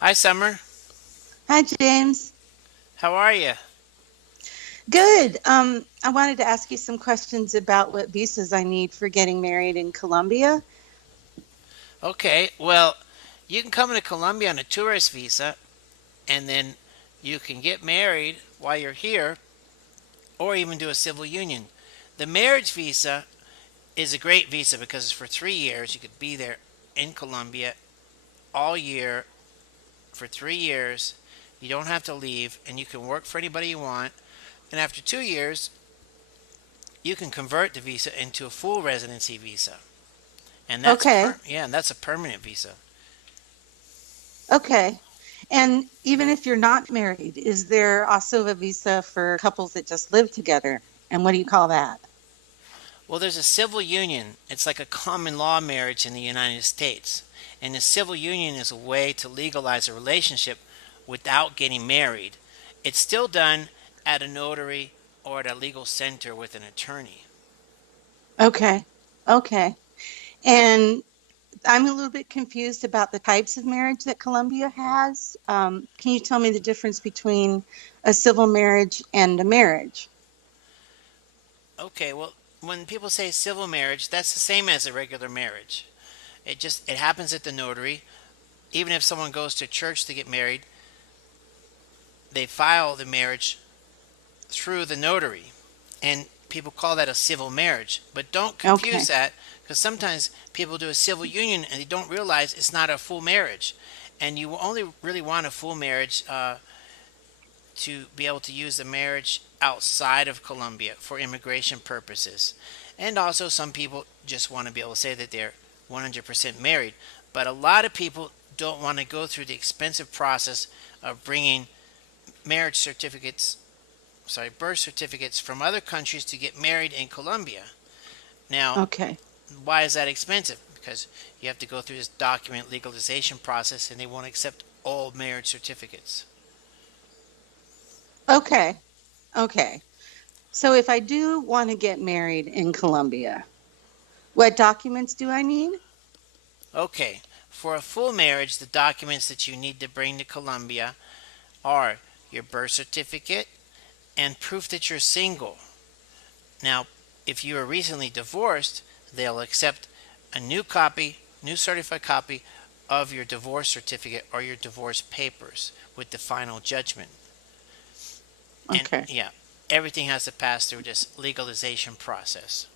Hi, Summer. Hi, James. How are you? Good. I wanted to ask you some questions about what visas I need for getting married in Colombia. Okay, well, you can come to Colombia on a tourist visa and then you can get married while you're here or even do a civil union. The marriage visa is a great visa because it's for 3 years. You could be there in Colombia all year for 3 years. You don't have to leave and you can work for anybody you want. And after 2 years, you can convert the visa into a full residency visa. And Okay. and that's a permanent visa. Okay. And even if you're not married, is there also a visa for couples that just live together? And what do you call that? Well, there's a civil union. It's like a common law marriage in the United States. And a civil union is a way to legalize a relationship without getting married. It's still done at a notary or at a legal center with an attorney. Okay. Okay. And I'm a little bit confused about the types of marriage that Colombia has. Can you tell me the difference between a civil marriage and a marriage? Okay, well, when people say civil marriage, that's the same as a regular marriage. It happens at the notary. Even if someone goes to church to get married, they file the marriage through the notary. And people call that a civil marriage. But don't confuse Okay. that because sometimes people do a civil union and they don't realize it's not a full marriage. And you only really want a full marriage to be able to use the marriage outside of Colombia for immigration purposes. And also, some people just want to be able to say that they're 100% married. But a lot of people don't want to go through the expensive process of bringing marriage certificates birth certificates from other countries to get married in Colombia. Now, Okay. why is that expensive? Because you have to go through this document legalization process and they won't accept all marriage certificates. Okay. Okay. So if I do want to get married in Colombia, what documents do I need? Okay, for a full marriage, the documents that you need to bring to Colombia are your birth certificate and proof that you're single. Now, if you are recently divorced, they'll accept a new certified copy of your divorce certificate or your divorce papers with the final judgment. And Okay. yeah, everything has to pass through this legalization process.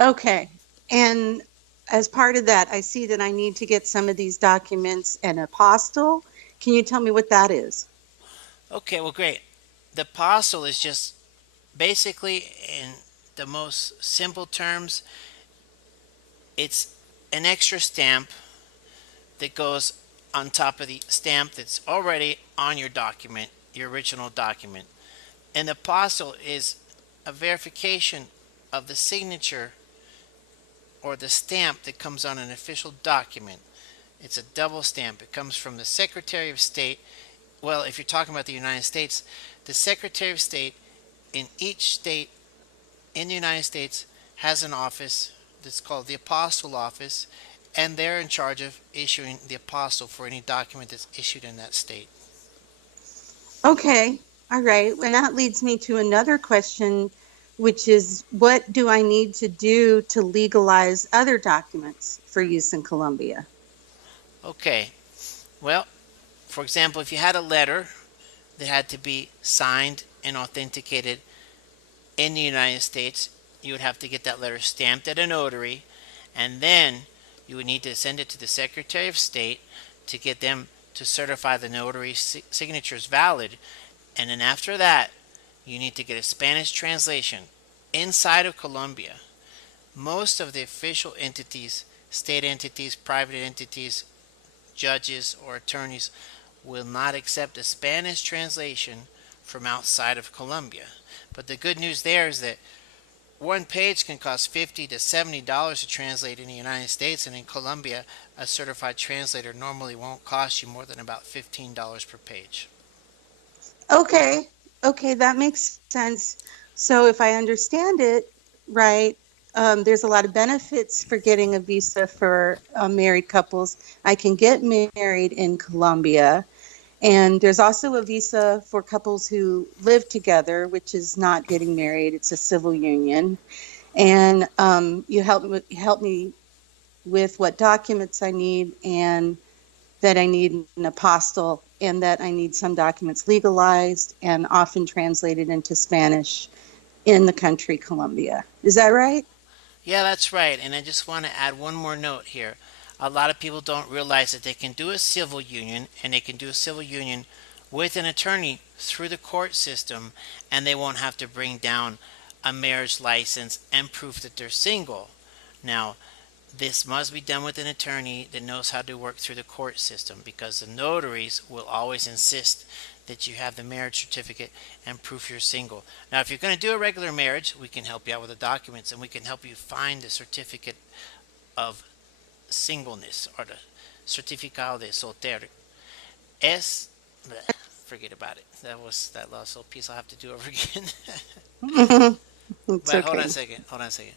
Okay. And as part of that, I see that I need to get some of these documents an apostille. Can you tell me what that is? Okay, well, great. The apostle is just basically, in the most simple terms, it's an extra stamp that goes on top of the stamp that's already on your document, your original document. An apostle is a verification of the signature or the stamp that comes on an official document. It's a double stamp. It comes from the Secretary of State. Well, if you're talking about the United States, the Secretary of State in each state in the United States has an office that's called the Apostle Office, and they're in charge of issuing the apostle for any document that's issued in that state. Okay. All right. And that leads me to another question, which is what do I need to do to legalize other documents for use in Colombia? Okay, well, for example, if you had a letter that had to be signed and authenticated in the United States, you would have to get that letter stamped at a notary, and then you would need to send it to the Secretary of State to get them to certify the notary signature is valid. And then after that, you need to get a Spanish translation inside of Colombia. Most of the official entities, state entities, private entities, judges, or attorneys will not accept a Spanish translation from outside of Colombia. But the good news there is that one page can cost $50 to $70 to translate in the United States, and in Colombia, a certified translator normally won't cost you more than about $15 per page. Okay. Okay, that makes sense. So if I understand it right, there's a lot of benefits for getting a visa for married couples. I can get married in Colombia. And there's also a visa for couples who live together, which is not getting married. It's a civil union. And you help me with what documents I need, and that I need an apostille, and that I need some documents legalized and often translated into Spanish in the country Colombia. Is that right? Yeah, that's right. And I just want to add one more note here. A lot of people don't realize that they can do a civil union, and they can do a civil union with an attorney through the court system, and they won't have to bring down a marriage license and proof that they're single. Now, this must be done with an attorney that knows how to work through the court system, because the notaries will always insist that you have the marriage certificate and proof you're single. Now, if you're going to do a regular marriage, we can help you out with the documents, and we can help you find the certificate of singleness, or the certificado de soltero. Es Forget about it. That last little piece I'll have to do over again. It's But hold on a okay. second. Hold on a second.